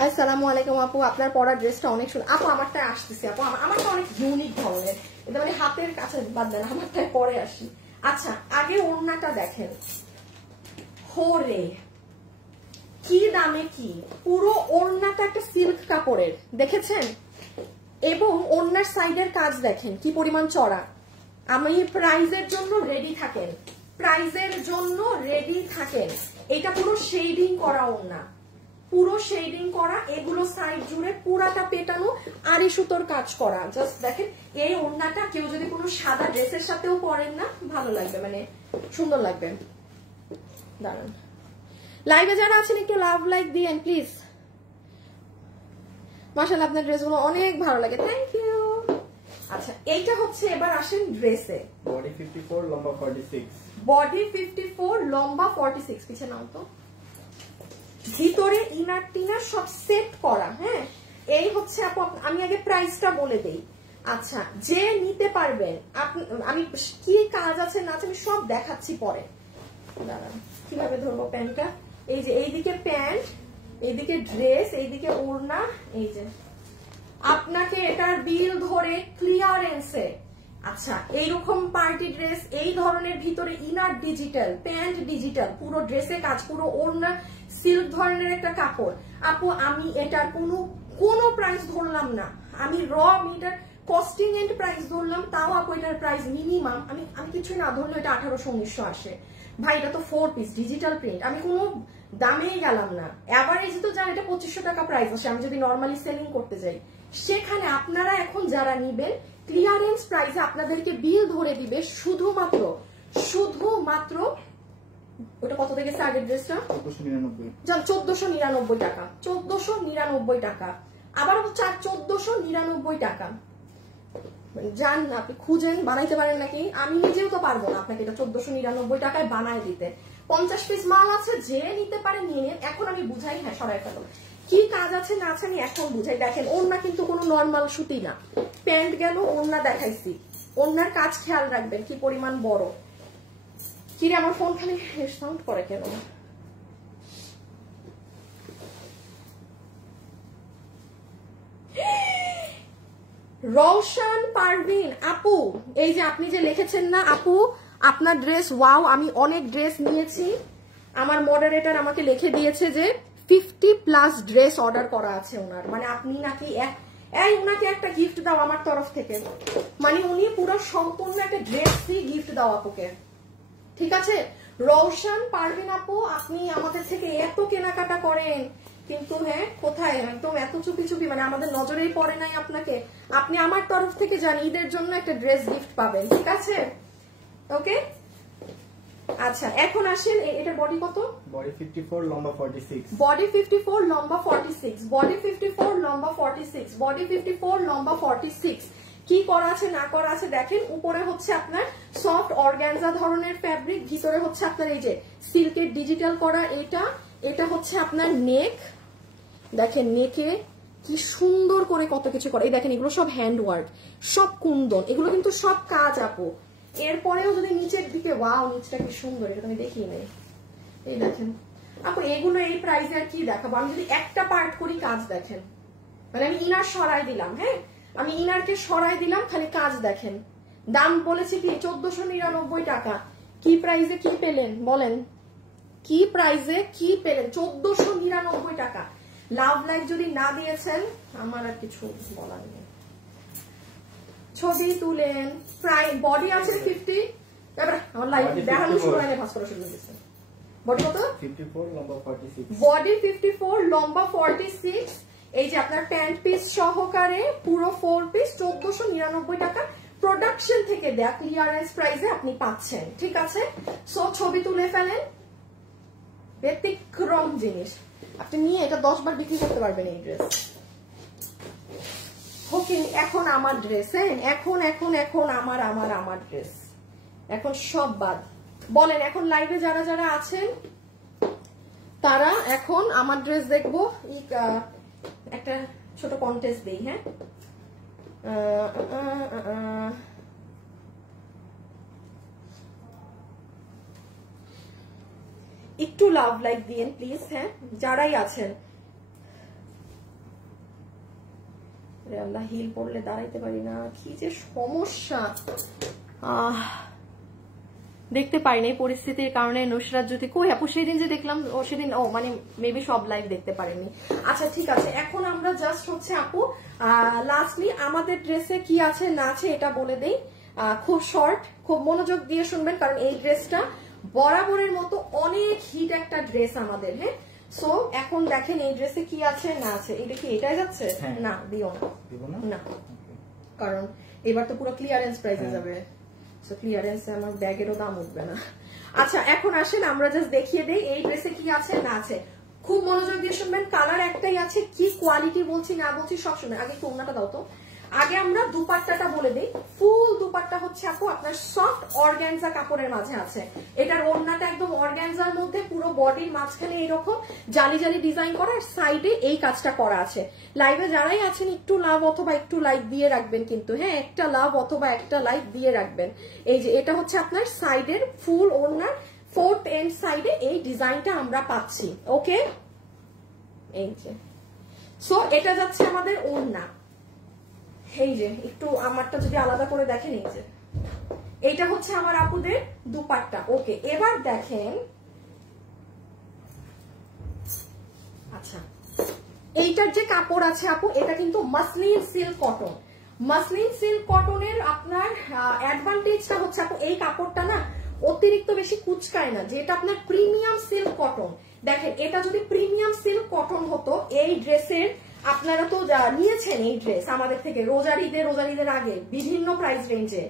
আসসালামু আলাইকুম আপু, আপনার পরা ড্রেসটা অনেক সুন্দর। আপু আমারটা আসতেছে আপু, আমারটা অনেক ইউনিক ধরনের, এটা মানে হাতের কাছে বাদ দেন, আমারটাই পরে আসি। আচ্ছা, আগে ওড়নাটা দেখেন, হোরে কি দামে কি, পুরো ওড়নাটা একটা সিল্ক কাপড়ের, দেখেছেন? এবং ওড়নার সাইডের কাজ দেখেন কি পরিমাণ চড়া। আমি প্রাইজের জন্য রেডি থাকেন, প্রাইজের জন্য রেডি থাকেন। এটা পুরো শেডিং করা ওড়না, পুরো শেডিং করা, এগুলো সাইড জুড়ে পুরাটা পেটানো আড়ি সুতোর কাজ করা। জাস্ট দেখেন এই ওড়নাটা কেউ যদি কোনো সাদা ড্রেসের সাথেও পরেন না, ভালো লাগবে, মানে সুন্দর লাগবে। দাঁড়ান, লাইভে যারা আছেন একটু লাভ লাইক দিয়েন প্লিজ। মাশাআল্লাহ আপনার ড্রেসগুলো অনেক ভালো লাগে, থ্যাংক ইউ। আচ্ছা, এইটা হচ্ছে, এবার আসেন ড্রেসে। বডি 54 লম্বা 46, বডি 54 লম্বা 46, পিছে নাও তো। ভিতরে ইনার টিনার সব সেট করা। হ্যাঁ, এই হচ্ছে আপু, আমি আগে প্রাইসটা বলে দেই। আচ্ছা, যে নিতে পারবেন আপনি, আমি কি কাজ আছে না আছে আমি সব দেখাচ্ছি পরে। দাঁড়ান, কিভাবে ধরবো প্যান্টটা, এই যে এইদিকে প্যান্ট, এইদিকে ড্রেস, এইদিকে ওড়না, এই যে আপনাকে এটার বিল ধরে ক্লিয়ারেন্সে। আচ্ছা, এইরকম পার্টি ড্রেস, এই ধরনের ভিতরে ইনার ডিজিটাল, প্যান্ট ডিজিটাল, পুরো ড্রেসে কাজ, পুরো ওড়না সিল্ক ধরনের একটা কাপড়। আপু আমি এটার কোনো প্রাইস ধরলাম না, আমি এটার কস্টিং এন্ড প্রাইস ধরলাম, তাও আপু এটার প্রাইস মিনিমাম আমি কিছুই না ধরলে এটা 1800-1900 আসে। ভাই এটা তো 4 পিস ডিজিটাল প্রিন্ট, আমি কোনো দামেই গেলাম না। এভারেজ তো জান এটা 2500 টাকা প্রাইস আসে, আমি যদি নর্মালি সেলিং করতে যাই। সেখানে আপনারা এখন যারা নিবেন ক্লিয়ারেন্স প্রাইসে আপনাদেরকে বিল ধরে দিবে শুধুমাত্র ওটা কত থেকে আগের ড্রেসটা 1499 টাকা, 1499 টাকা, আবার হচ্ছে 1499 টাকা। জান না, আপনি খুঁজেন, বানাইতে পারেন নাকি, আমি নিজেও তো পারবো না আপনাকে এটা 1499 টাকায় বানায় দিতে। 50 পিস মাল আছে, যে নিতে পারে নিয়ে নেন। এখন আমি বুঝাই, হ্যাঁ সরাই ফেলো, কি কাজ আছে না আছে আমি এখন বুঝাই। দেখেন ওড়না কিন্তু কোনো নর্মাল সুতি না, প্যান্ট গেল, ওড়না দেখাইছি, ওড়নার কাজ খেয়াল রাখবেন কি পরিমাণ বড়। কিরে আমার ফোন খালি সাউন্ড করে কেন? রওশন পারভিন আপু, এই যে আপনি যে লিখেছেন না আপু আপনার ড্রেস ওয়াও, আমি অনেক ড্রেস নিয়েছি, আমার মডারেটর আমাকে লিখে দিয়েছে যে 50+ ড্রেস অর্ডার করা আছে ওনার, মানে আপনি নাকি উনাকে একটা গিফট দাও আমার তরফ থেকে, মানে উনি পুরো সম্পূর্ণ একটা ড্রেসই গিফট দাও আপুকে, ঠিক আছে? রওশন পারভিন আপু, আপনি আমাদের থেকে এত কেনাকাটা করেন, কিন্তু হ্যাঁ কোথায় একদম এত চুপি চুপি, মানে আমাদের নজরেই পড়ে নাই আপনাকে। আপনি আমার তরফ থেকে জানি ঈদের জন্য একটা ড্রেস গিফট পাবেন, ঠিক আছে? ওকে, আচ্ছা এখন আসেন, এটার বডি কত? বডি 54 লম্বা 46, বডি 54 লম্বা 46, বডি 54 লম্বা 46, বডি 54 লম্বা 46। কি করা আছে না করা আছে দেখেন। উপরে হচ্ছে আপনার সফট অর্গানজা ধরনের ফ্যাব্রিক, ভিতরে হচ্ছে আপনার এই যে সিল্কের ডিজিটাল করা, এটা হচ্ছে আপনার নেক, দেখেন নেকে কি সুন্দর করে কত কিছু করে, এই দেখেন এগুলো সব হ্যান্ড ওয়ার্ক, সব কুন্দন, এগুলো কিন্তু সব কাজ আপু। এরপরেও যদি নিচের দিকে, ওয়াও নিচটা কি সুন্দর, এটা আমি দেখি নাই, এই দেখেন আপু এগুলো এই প্রাইসে আর কি দেখাবো। আমি যদি একটা পার্ট করি কাজ দেখেন, মানে আমি ইনার সরাই দিলাম, হ্যাঁ আমি ইনারকে সরাই দিলাম, খালি কাজ দেখেন। দাম বলেছি কি 1499 টাকা, কি প্রাইসে কি পেলেন বলেন, কি প্রাইসে কি পেলেন? 1499 টাকা। লাভ লাইক যদি না দিয়েছেন আমার আর কিছু বলার নেই। ছবি তুলেন, প্রায় বডি আছে 50, এবার আমার লাইভ দেখানো শুরু হয়নি, ভাস করা শুরু হয়েছে। বডি কত? 54 লম্বা 46, বডি 54 লম্বা 46। এই যে আপনার প্যান্ট পিস সহকারে পুরো 4 পিস 1499 টাকা প্রোডাকশন থেকে দেয়া ক্লিয়ারেন্স প্রাইসে আপনি পাচ্ছেন, ঠিক আছে? সো ছবি তুলে ফেলেন, ব্যতিক্রম জিনিস, আপনি নিয়ে এটা 10 বার বিক্রি করতে পারবেন এই ড্রেস। ওকে, এখন আমার ড্রেস, হ্যাঁ এখন আমার ড্রেস, এখন সব বাদ। বলেন এখন লাইভে যারা যারা আছেন তারা এখন আমার ড্রেস দেখবো। একটা ছোট কন্টেস্ট দেই, হ্যাঁ একটু লাভ লাইক দিয়েন প্লিজ, হ্যাঁ যারাই আছেন। আল্লাহ, হিল পড়লে দাঁড়াইতে পারি না, কি যে সমস্যা। দেখতে পারিনি এই পরিস্থিতির কারণে। নুসরাত জ্যোতি কই আপু? সেদিন যে দেখলাম, ও সেদিন মানে মেবি সব লাইভ দেখতে পারেনি। আচ্ছা ঠিক আছে, এখন আমরা জাস্ট হচ্ছে আপু লাস্টলি আমাদের ড্রেসে কি আছে না আছে এটা বলে দেই। খুব শর্ট, খুব মনোযোগ দিয়ে শুনবেন, কারণ এই ড্রেসটা বরাবরের মতো অনেক হিট একটা ড্রেস আমাদের। হ্যাঁ, সো এখন দেখেন এই ড্রেসে কি আছে না আছে। এটা কি এটাই যাচ্ছে? না, দিও না, কারণ এবার তো পুরো ক্লিয়ারেন্স প্রাইসে যাবে। সো ক্লিয়ারেন্সে আমার ব্যাগেরও দাম উঠবে না। আচ্ছা এখন আসেন আমরা জাস্ট দেখিয়ে দেই এই ড্রেসে কি আছে না আছে। খুব মনোযোগ দিয়ে শুনবেন, কালার একটাই আছে, কি কোয়ালিটি বলছি না বলছি সব শুনবেন। আগে একটু ওড়নাটা দাও তো। আগে আমরা দুপাট্টাটা বলে দিই। ফুল দুপাট্টা হচ্ছে আপু আপনার সফট অর্গানজা কাপড়ের মাঝে আছে। এটার ওড়নাটা একদম অর্গানজার মধ্যে, পুরো বডির মাঝখানে এরকম জালি জালি ডিজাইন করা, আর সাইডে এই কাজটা করা আছে। লাইভে যারাই আছেন একটু লাভ অথবা একটু লাইক দিয়ে রাখবেন কিন্তু, হ্যাঁ একটা লাভ অথবা একটা লাইক দিয়ে রাখবেন। এই যে এটা হচ্ছে আপনার সাইডের ফুল ওড়নার ফোর্থ এন্ড সাইডে এই ডিজাইনটা আমরা পাচ্ছি। ওকে, এই যে সো এটা যাচ্ছে আমাদের ওড়না। এই যে একটু আমারটা যদি আলাদা করে দেখেন, এই যে এইটা হচ্ছে আমার আপুদের দুপাট্টা। ওকে, এবার দেখেন, আচ্ছা এইটার যে কাপড় আছে আপু, এটা কিন্তু muslin silk cotton. Muslin silk কটনের আপনার অ্যাডভান্টেজটা হচ্ছে আপু এই কাপড়টা না অতিরিক্ত বেশি কুচকায় না, যেটা আপনার প্রিমিয়াম সিল্ক কটন। দেখেন এটা যদি প্রিমিয়াম সিল্ক কটন হতো, এই ড্রেসের আপনারা তো নিয়েছেন এই ড্রেস আমাদের থেকে রোজার ঈদের আগে বিভিন্ন প্রাইস রেঞ্জে।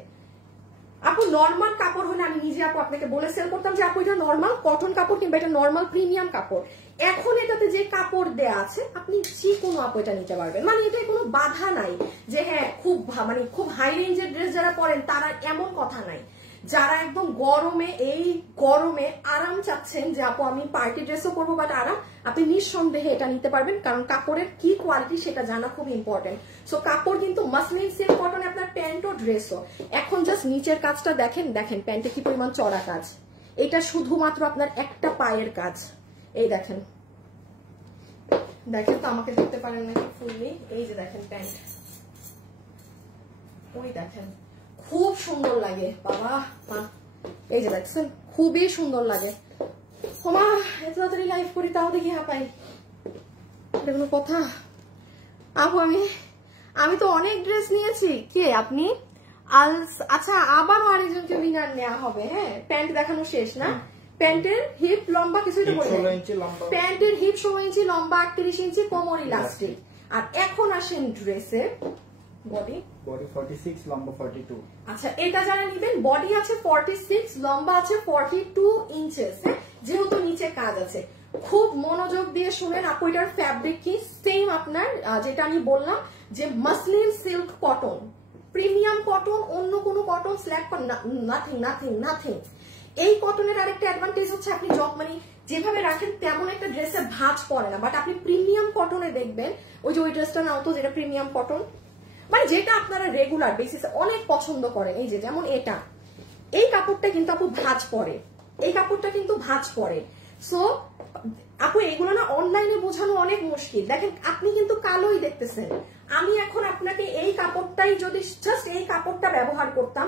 আপু নর্মাল কাপড় হলে আমি নিজে আপু আপনাকে বলে সেল করতাম যে আপু এটা নর্মাল কটন কাপড় কিংবা এটা নর্মাল প্রিমিয়াম কাপড়। এখন এটাতে যে কাপড় দেয়া আছে আপনি যে কোনো আপু এটা নিতে পারবেন, মানে এটা কোনো বাধা নাই যে হ্যাঁ খুব মানে খুব হাই রেঞ্জের ড্রেস যারা পরেন তারা, এমন কথা নাই। যারা একদম এই গরমে আরাম চাচ্ছেন যে আপু আমি পার্টি ড্রেসও করবো বাট আরাম, আপনি নিঃসন্দেহে এটা নিতে পারবেন, কারণ কাপড়ের কি কোয়ালিটি সেটা জানা খুব ইম্পর্টেন্ট। সো কাপড় কিন্তু মাসলিন সিল্ক কটন, আপনার প্যান্ট ও ড্রেসও। এখন জাস্ট নিচের কাজটা দেখেন, প্যান্টে কি পরিমাণ চড়া কাজ। এটা শুধুমাত্র আপনার একটা পায়ের কাজ। এই দেখেন তো আমাকে দেখতে পারেন নাকি ফুললি? এই যে দেখেন প্যান্ট, ওই দেখেন খুব সুন্দর লাগে বাবা। এই যে দেখছেন খুবই সুন্দর লাগে। হোমা এত তাড়াতাড়ি লাইভ করি তাও দেখি হাঁপাই, এটা কোনো কথা? আপু আমি তো অনেক ড্রেস নিয়েছি। কে আপনি? আচ্ছা আবারও আরেকজনকে উইনার নেওয়া হবে। হ্যাঁ, প্যান্ট দেখানো শেষ না? প্যান্টের হিপ লম্বা কিছুই তো বলি, প্যান্টের হিপ 16 ইঞ্চি, লম্বা 38 ইঞ্চি, কোমর ইলাস্টিক। আর এখন আসেন ড্রেসের বডি 46, লম্বা 42। আচ্ছা এটা যারা নিবেন, বডি আছে 46, লম্বা আছে 42 ইঞ্চেস। হ্যাঁ, যেহেতু নিচে কাজ আছে। খুব মনোযোগ দিয়ে শুনেন আপু, এটার ফ্যাব্রিক কি সেম আপনার যেটা আমি বললাম যে muslin silk cotton, premium cotton, অন্য কোনো কটন স্ল্যাব নাথিং। এই কটনের আরেকটা অ্যাডভান্টেজ হচ্ছে আপনি মানে যেভাবে রাখেন তেমন একটা ড্রেসে ভাঁজ পড়ে না, বাট আপনি প্রিমিয়াম কটনে দেখবেন, ওই যে ওই ড্রেসটা নাও তো যেটা প্রিমিয়াম কটন, মানে যেটা আপনারা রেগুলার বেসিসে অনেক পছন্দ করেন। এই যে যেমন এটা, এই কাপড়টা কিন্তু আপু ভাঁজ পড়ে, এই কাপড়টা কিন্তু ভাঁজ পড়ে। সো আপু এগুলো না অনলাইনে বোঝানো অনেক মুশকিল। দেখেন আপনি কিন্তু কালোই দেখতেছেন, আমি এখন আপনাকে এই কাপড়টাই যদি জাস্ট এই কাপড়টা ব্যবহার করতাম,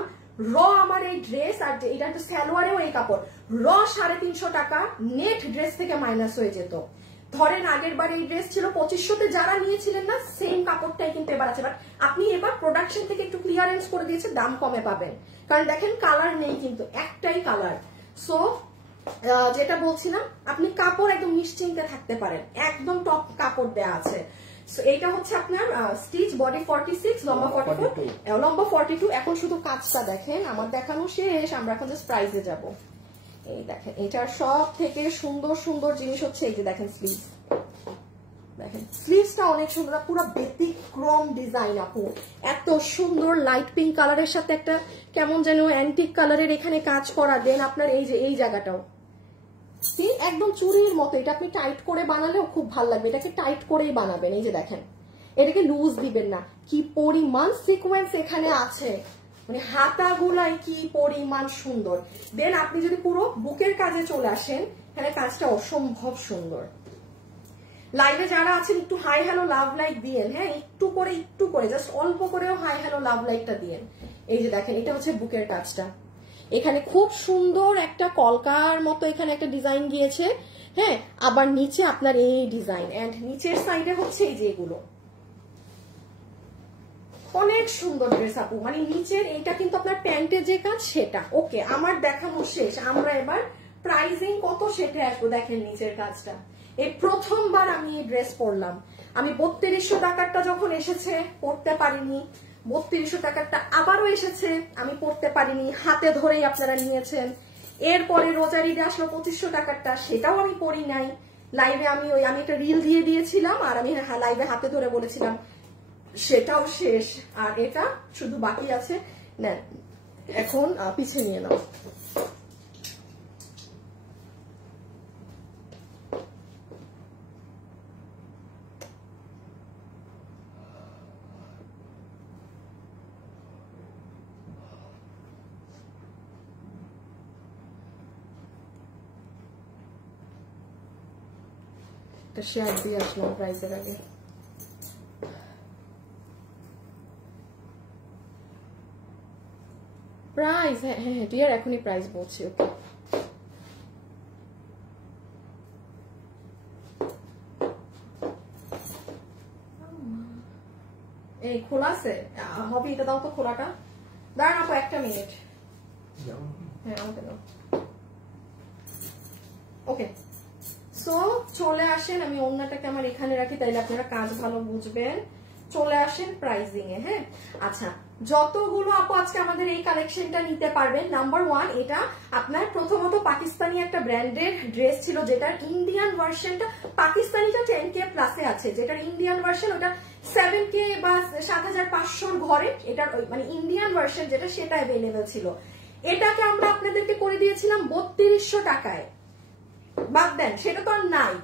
র আমার এই ড্রেস আর এটা তো সালোয়ারেও এই কাপড়, র 350 টাকা নেট ড্রেস থেকে মাইনাস হয়ে যেত। ধরেন আগের বার এই ড্রেস ছিল 2500-তে, যারা নিয়েছিলেন না সেম কাপড়টাই কিন্তু এবার আছে, বাট আপনি এবার প্রোডাকশন থেকে একটু ক্লিয়ারেন্স করে দিয়েছে, দাম কমে পাবেন। কারণ দেখেন কালার নেই কিন্তু, একটাই কালার। সো যেটা বলছিলাম, আপনি কাপড় একদম নিশ্চিন্তে থাকতে পারেন, একদম টপ কাপড় দেয়া আছে। এইটা হচ্ছে আপনার স্টিচ, বডি 46, লম্বা 42। এখন শুধু কাজটা দেখেন, আমার দেখানো শেষ, আমরা এখন জাস্ট প্রাইসে যাব। এই দেখেন এটার সব থেকে সুন্দর জিনিস হচ্ছে এই যে দেখেন স্লিভ, দেখেন স্লিভসটা অনেক সুন্দর, পুরো ব্যতিক্রম ডিজাইন আপু, এত সুন্দর লাইট পিঙ্ক কালারের সাথে একটা কেমন যেন অ্যান্টিক কালারের এখানে কাজ করা। দেন আপনার এই যে এই জায়গাটাও কি একদম চুরির মতো, এটা আপনি টাইট করে বানালেও খুব ভালো লাগবে, এটাকে টাইট করেই বানাবেন। এই যে দেখেন এটাকে লুজ দিবেন না। কি পরিমাণ সিকোয়েন্স এখানে আছে, মানে হাতাগুলাই কি পরিমাণ সুন্দর। দেন আপনি যদি পুরো বুকের কাজে চলে আসেন, এখানে কাজটা অসম্ভব সুন্দর। লাইভে যারা আছেন একটু হাই হ্যালো লাভ লাইক দিয়েন, হ্যাঁ একটু করে জাস্ট অল্প করেও হাই হ্যালো লাভ লাইকটা দিয়েন। এই যে দেখেন এটা হচ্ছে বুকের কাজটা, এখানে খুব সুন্দর একটা কলকার মতো এখানে একটা ডিজাইন গিয়েছে, হ্যাঁ আবার নিচে আপনার এই ডিজাইন, এন্ড নিচের সাইডে হচ্ছে এই যে এগুলো অনেক সুন্দর ড্রেস আপু। মানে নিচের এইটা কিন্তু আপনার প্যান্টের যে কাজ সেটা ওকে। আমার দেখানো শেষ, আমরা এবার প্রাইজিং কত সেটা আসবো। দেখেন নিচের কাজটা, এই প্রথমবার আমি এই ড্রেস পরলাম। আমি 3200 টাকারটা যখন এসেছে পরতে পারিনি, 3200 টাকারটা আবারও এসেছে আমি পরতে পারিনি, হাতে ধরেই আপনারা নিয়েছেন। এরপরে রোজারিদে আসলো 2500 টাকারটা, সেটাও আমি পরি নাই। লাইভে আমি একটা রিল দিয়ে দিয়েছিলাম আর আমি লাইভে হাতে ধরে বলেছিলাম, সেটাও শেষ। আর এটা শুধু বাকি আছে, নেন এখন পিছিয়ে নিয়ে নাও। শেয়ার দিয়ে আসলাম প্রাইসের আগে। প্রাইস হ্যাঁ হ্যাঁ ডিয়ার এখনই প্রাইস বলছি। ওকে এই খোলা আছে হবে, এটা দাও তো খোলাটা। দাঁড়ান আপু একটা মিনিট, হ্যাঁ আমাকে দাও। ওকে সো চলে আসেন, আমি অন্যটাকে আমার এখানে রাখি তাইলে আপনারা কাজ ভালো বুঝবেন। চলে আসেন প্রাইজিং এ। হ্যাঁ আচ্ছা, যতগুলো আপু আজকে আমাদের এই কালেকশনটা নিতে পারবেন, নাম্বার 1 এটা আপনার প্রথমত পাকিস্তানি একটা ব্র্যান্ডের ড্রেস ছিল, যেটার ইন্ডিয়ান ভার্সনটা, পাকিস্তানিটা 10K প্লাসে আছে, যেটার ইন্ডিয়ান ভার্সন ওটা 7K বা 7500 ঘরে, এটার মানে ইন্ডিয়ান ভার্সন যেটা সেটা অ্যাভেলেবেল ছিল। এটাকে আমরা আপনাদেরকে করে দিয়েছিলাম 3200 টাকায়, বাদ দেন সেটা তো আর নাই।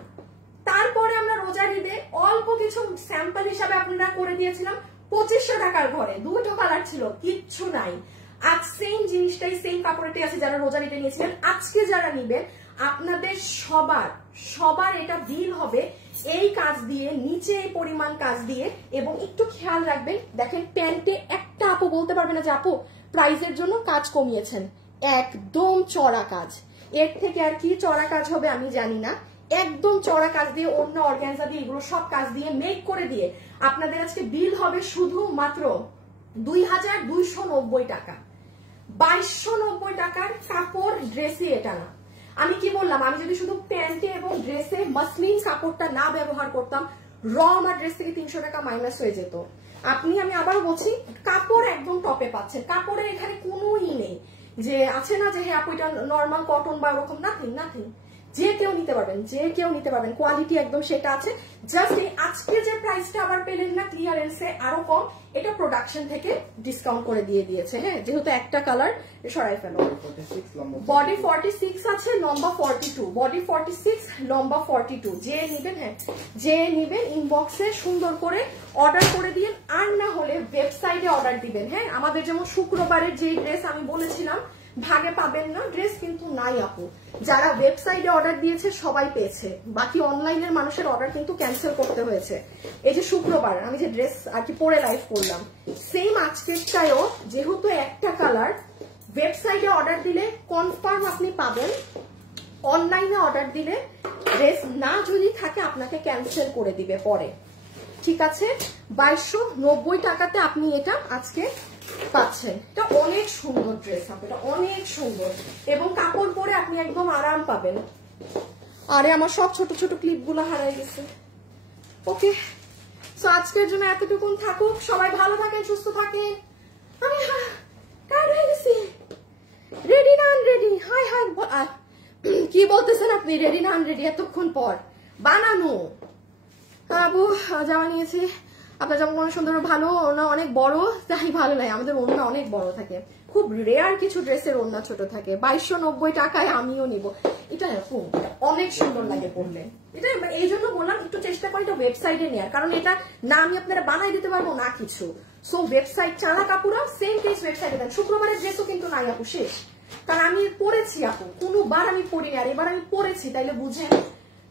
তারপরে আমরা রোজারিদে অল্প কিছু স্যাম্পল হিসাবে আপনারা করে দিয়েছিলাম 2500 টাকার ঘরে, দুটো কালার ছিল, কিচ্ছু নাই। আজ সেম জিনিসটাই সেম কাপড়েটাই আছে যারা রোজারিদে নিয়েছিলেন। আজকে যারা নিবেন আপনাদের সবার এটা বিল হবে এই কাজ দিয়ে, নিচে এই পরিমাণ কাজ দিয়ে। এবং একটু খেয়াল রাখবেন, দেখেন প্যান্টে একটা আপু বলতে পারবে না যে আপু প্রাইজের জন্য কাজ কমিয়েছেন, একদম চড়া কাজ। এর থেকে আর কি চড়া কাজ হবে আমি জানি না, একদম চড়া কাজ দিয়ে, অন্য অর্গানজা দিয়ে, এগুলো সব কাজ দিয়ে মেক করে দিয়ে আপনাদের আজকে বিল হবে শুধু মাত্র 2290 টাকা। 2290 টাকার কাপড় ড্রেসে এটা না। আমি কি বললাম, আমি যদি শুধু প্যান্টে এবং ড্রেসে মাসলিন কাপড়টা না ব্যবহার করতাম, র আমার ড্রেস থেকে 300 টাকা মাইনাস হয়ে যেত। আমি আবারও বলছি, কাপড় একদম টপে পাচ্ছেন, কাপড়ের এখানে কোনো নেই যে আছে না যে হ্যাঁ আপু এটা নর্মাল কটন বা ওরকম, নাথিং। যে কেউ নিতে পারবেন, কোয়ালিটি একদম সেটা আছে। জাস্ট এই আজকে যে প্রাইসটা আবার পেলেন না ক্লিয়ারেন্সে আরো কম, এটা প্রোডাকশন থেকে ডিসকাউন্ট করে দিয়ে দিয়েছে। হ্যাঁ যেহেতু একটা কালার সরাই ফেলো। বডি 46 আছে, লম্বা 42, বডি 46 লম্বা 42। যে নিবেন ইনবক্সে সুন্দর করে অর্ডার করে দিন, আর না হলে ওয়েবসাইটে অর্ডার দিবেন। হ্যাঁ আমাদের যেমন শুক্রবারের যে ড্রেস আমি বলেছিলাম ভাগে পাবেন না, ড্রেস কিন্তু নাই আপু। যারা ওয়েবসাইটে অর্ডার দিয়েছে সবাই পেয়েছে, বাকি অনলাইনের মানুষের অর্ডার কিন্তু ক্যান্সেল করতে হয়েছে। এই যে শুক্রবার আমি যে ড্রেস আর কি পরে লাইভ করলাম, সেম আজকেরটাও যেহেতু একটা কালার, ওয়েবসাইটে অর্ডার দিলে কনফার্ম আপনি পাবেন, অনলাইনে অর্ডার দিলে ড্রেস না যদি থাকে আপনাকে ক্যান্সেল করে দিবে পরে। ঠিক আছে, 2290 টাকাতে আপনি এটা আজকে পাচ্ছেন। এটা অনেক সুন্দর ড্রেস, এটা অনেক সুন্দর এবং কাপড় পরে আপনি একদম আরাম পাবেন। আরে আমার সব ছোট ছোট ক্লিপ গুলো হারাই গেছে। ওকে সো আজকের জন্য এতটুকুন থাকুক, সবাই ভালো থাকেন, সুস্থ থাকেন। আমি টায়ার্ড হয়ে গেছি। রেডি না আনরেডি? হাই কি বলতেছেন আপনি? রেডি না আনরেডি? এতক্ষণ পর বানানো আবু জামা নিয়েছি, আপনার জামা অনেক সুন্দর, ভালো ওনা অনেক বড়, তাই ভালো লাগে। আমাদের ওড়না অনেক বড় থাকে, খুব রেয়ার কিছু ড্রেসের ওড়না ছোট থাকে। 2290 টাকায় আমিও নিব। এটা অনেক সুন্দর লাগে পরলে, এটা এই জন্য বললাম একটু চেষ্টা করি এটা ওয়েবসাইটে নেয়ার, কারণ এটা না আমি আপনারা বানাই দিতে পারবো না কিছু। সো ওয়েবসাইট চানা কাপুরা সেম কেস ওয়েবসাইটে দেন। শুক্রবারের ড্রেসও কিন্তু নাই আপু, শেষ। কারণ আমি পরেছি আপু, কোনোবার আমি পরিনি, আর এবার আমি পরেছি, তাইলে বুঝেন।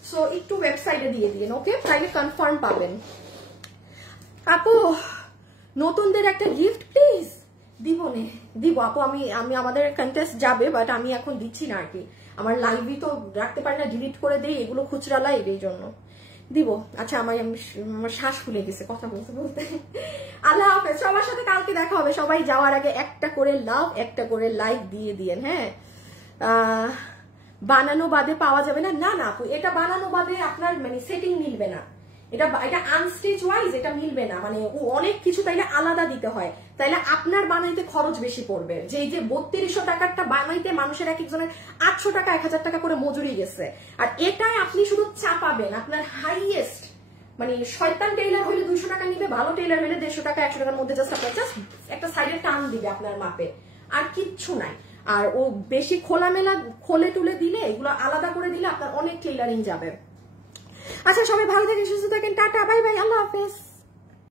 সো একটু ওয়েবসাইটে দিয়ে দিন, ওকে, তাইলে কনফার্ম পাবেন। আপু নতুনদের একটা গিফট প্লিজ। দিব আপু, আমি আমাদের কন্টেস্ট যাবে, বাট আমি এখন দিচ্ছি না আর কি, আমার লাইভই তো রাখতে পারি না, ডিলিট করে দেই, এগুলো খুচরা লাইভ, এই জন্য দিব। আচ্ছা আমার শ্বাস ফুলে গেছে কথা বলতে বলতে। আল্লাহ হাফেজ, সবার সাথে কালকে দেখা হবে। সবাই যাওয়ার আগে একটা করে লাভ, একটা করে লাইক দিয়ে দিয়েন। হ্যাঁ, বানানো বাদে পাওয়া যাবে না? না আপু, এটা বানানো বাদে আপনার মানে সেটিং মিলবে না, এটা আনস্টেজ ওয়াইজ এটা মিলবে না, মানে অনেক কিছু তাইলে আলাদা দিতে হয়, তাইলে আপনার বানাইতে খরচ বেশি পড়বে। যে 3200 টাকারটা বানাইতে মানুষের এক একজনের 800 টাকা 1000 টাকা করে মজুরি গেছে, আর এটাই আপনি শুধু চাপাবেন। আপনার হাইয়েস্ট মানে শয়তান টেইলার হলে 200 টাকা নিবে, ভালো টেইলার হলে 150 টাকা 100 টাকার মধ্যে জাস্ট আপনার জাস্ট একটা সাইডে টান দিবে আপনার মাপে, আর কিচ্ছু নাই। আর ও বেশি খোলামেলা খোলে তুলে দিলে, এগুলো আলাদা করে দিলে আপনার অনেক টেইলারিং যাবে। আচ্ছা সবাই ভালো থাকেন, সুস্থ থাকেন, টাটা, বাই বাই, আল্লাহ হাফেজ।